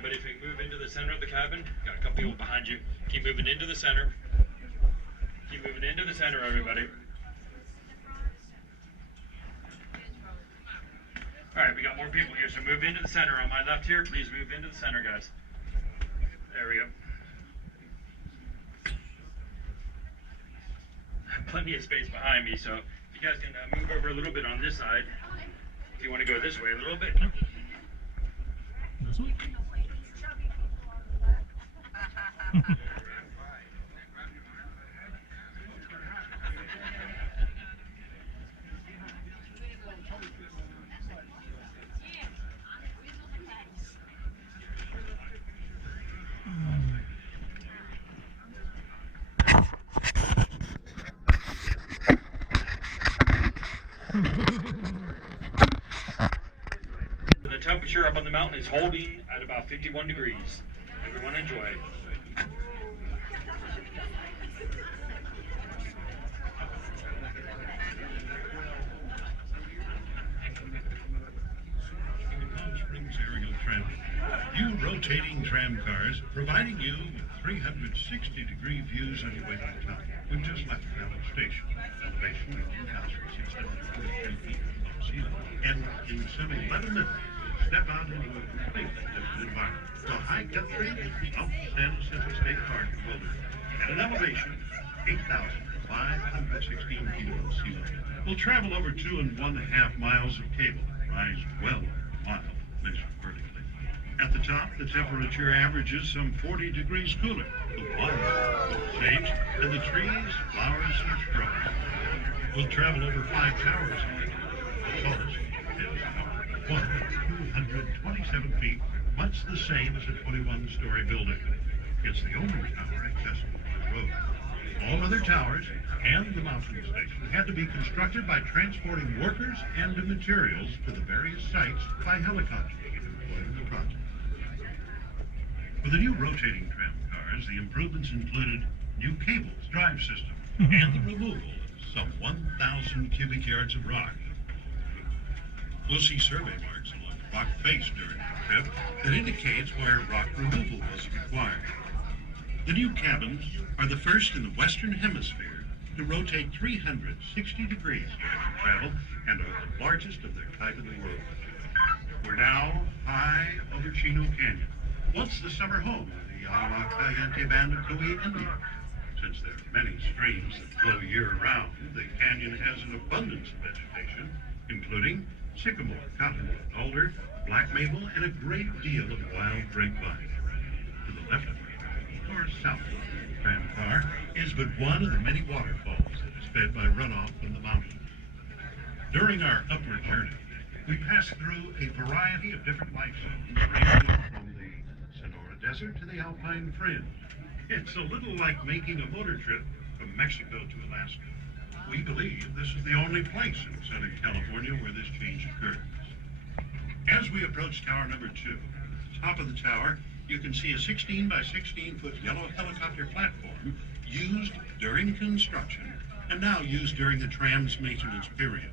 everybody, if you can move into the center of the cabin. Got a couple people behind you. Keep moving into the center. Keep moving into the center, everybody. All right, we got more people here, so move into the center. On my left here, please move into the center, guys. There we go. Plenty of space behind me, so if you guys can move over a little bit on this side. If you want to go this way a little bit. This way? The temperature up on the mountain is holding at about 51 degrees. Everyone enjoy. Palm Springs Aerial Tram. New rotating tram cars providing you with 360-degree views on your way to the top. We've just left Travel Station. Elevation of 2,643 feet above sea level. And in some 11 minutes, step out into a completely different environment. The high country of San Jacinto State Park Boulder at an elevation of 8,516 feet above sea level. We'll travel over 2.5 miles of cable, rise well over a mile, measured vertically. At the top, the temperature averages some 40 degrees cooler. The water will change, and the trees, flowers, and shrubs. We'll travel over 5 towers. The tallest is Tower 1, 227 feet, much the same as a 21-story building. It's the only tower accessible to the road. All other towers and the mountain station had to be constructed by transporting workers and materials to the various sites by helicopter employed in the project. For the new rotating tram cars, the improvements included new cables, drive system, and the removal of some 1,000 cubic yards of rock. We'll see survey marks along the rock face during the trip that indicates where rock removal was required. The new cabins are the first in the Western Hemisphere to rotate 360 degrees during travel and are the largest of their type in the world. We're now high over Chino Canyon, once the summer home of the Agua Caliente Band of Coy Indians. Since there are many streams that flow year-round, the canyon has an abundance of vegetation, including sycamore, cottonwood, alder, black maple, and a great deal of wild grapevine. To the left of me, or south of the tram car, is but one of the many waterfalls that is fed by runoff from the mountains. During our upward journey, we passed through a variety of different life zones, ranging from the Sonora Desert to the Alpine Fringe. It's a little like making a motor trip from Mexico to Alaska. We believe this is the only place in Southern California where this change occurs. As we approach tower number 2, at the top of the tower, you can see a 16 by 16 foot yellow helicopter platform used during construction and now used during the tram's maintenance period.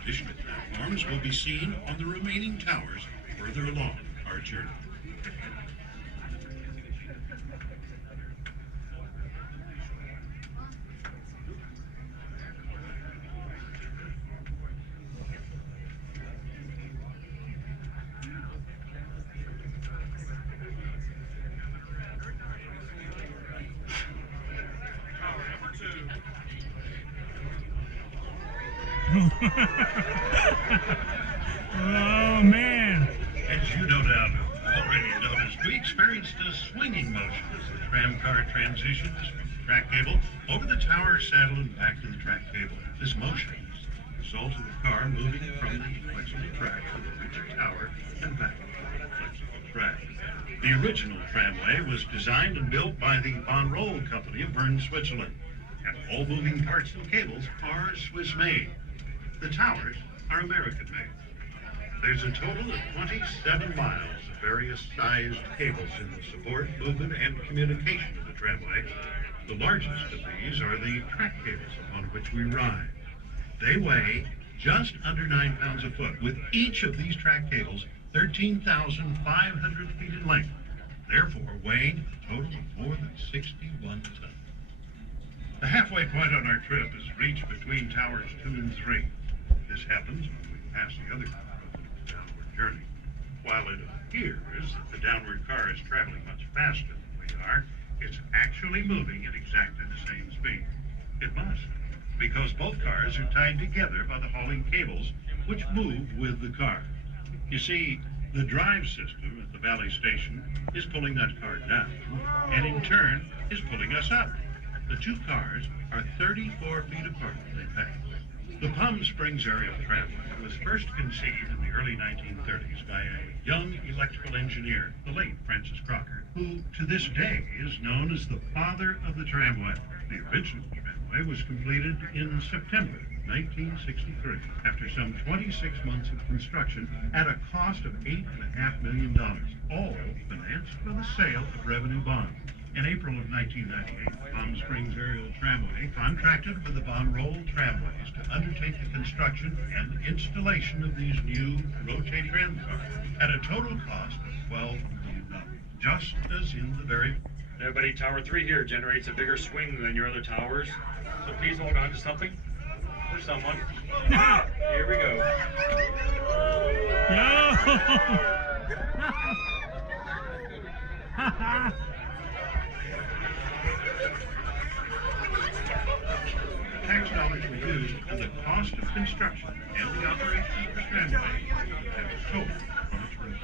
Additional platforms will be seen on the remaining towers further along our journey. Oh, man. As you no doubt have already noticed, we experienced a swinging motion as the tram car transitions from the track cable over the tower saddle and back to the track cable. This motion is the result of the car moving from the flexible track to the rigid tower and back to the flexible track. The original tramway was designed and built by the Von Roll Company of Bern, Switzerland, and all moving parts and cables are Swiss-made. The towers are American-made. There's a total of 27 miles of various sized cables in the support, movement, and communication of the tramway. The largest of these are the track cables upon which we ride. They weigh just under 9 pounds a foot. With each of these track cables, 13,500 feet in length, therefore weighing a total of more than 61 tons. The halfway point on our trip is reached between towers 2 and 3. This happens when we pass the other car on the downward journey. While it appears that the downward car is traveling much faster than we are, it's actually moving at exactly the same speed. It must, because both cars are tied together by the hauling cables, which move with the car. You see, the drive system at the Valley Station is pulling that car down, and in turn is pulling us up. The two cars are 34 feet apart when they pass. The Palm Springs Aerial Tramway was first conceived in the early 1930s by a young electrical engineer, the late Francis Crocker, who to this day is known as the father of the tramway. The original tramway was completed in September 1963 after some 26 months of construction at a cost of $8.5 million, all financed by the sale of revenue bonds. In April of 1998, the Palm Springs Aerial Tramway contracted with the Von Roll Tramways to undertake the construction and installation of these new rotating tram cars at a total cost of $12 million, just as in the very... Everybody, Tower 3 here generates a bigger swing than your other towers, so please hold on to something or someone. Here we go. Yo! Tax dollars were used and the cost of construction and the operation of the tramway have total from its roof.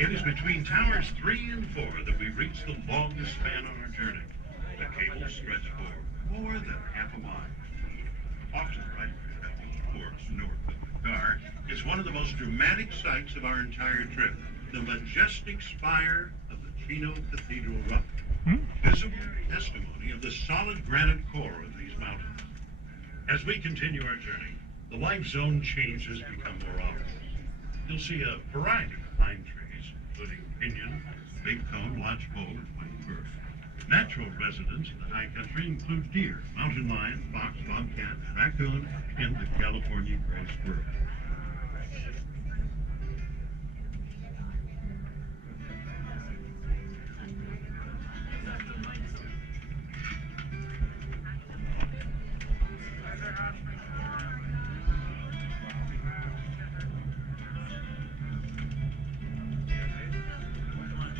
It is between towers 3 and 4 that we reach the longest span on our journey. The cables stretch for more than half a mile. Often right course north of the car is one of the most dramatic sights of our entire trip, the majestic spire of the Chino Cathedral Rock, visible testimony of the solid granite core of these mountains. As we continue our journey, the life zone changes become more obvious. You'll see a variety of pine trees, including pinyon, big cone, lodgepole, and white fir. Natural residents in the high country include deer, mountain lion, fox, bobcat, raccoon, and the California gray squirrel.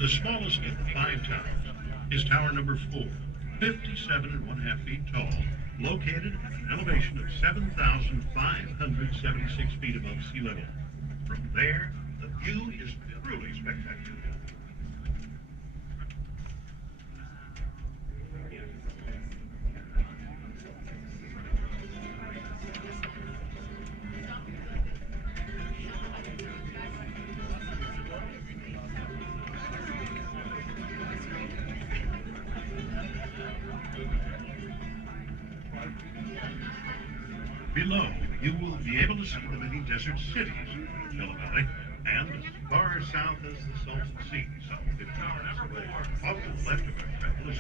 The smallest of the 5 towers is tower number 4, 57.5 feet tall, located at an elevation of 7,576 feet above sea level. From there, the view is truly spectacular. Below, you will be able to see the many desert cities in the Coachella Valley and as far south as the Salton Sea, some 50 miles away. Off to the left of our travel is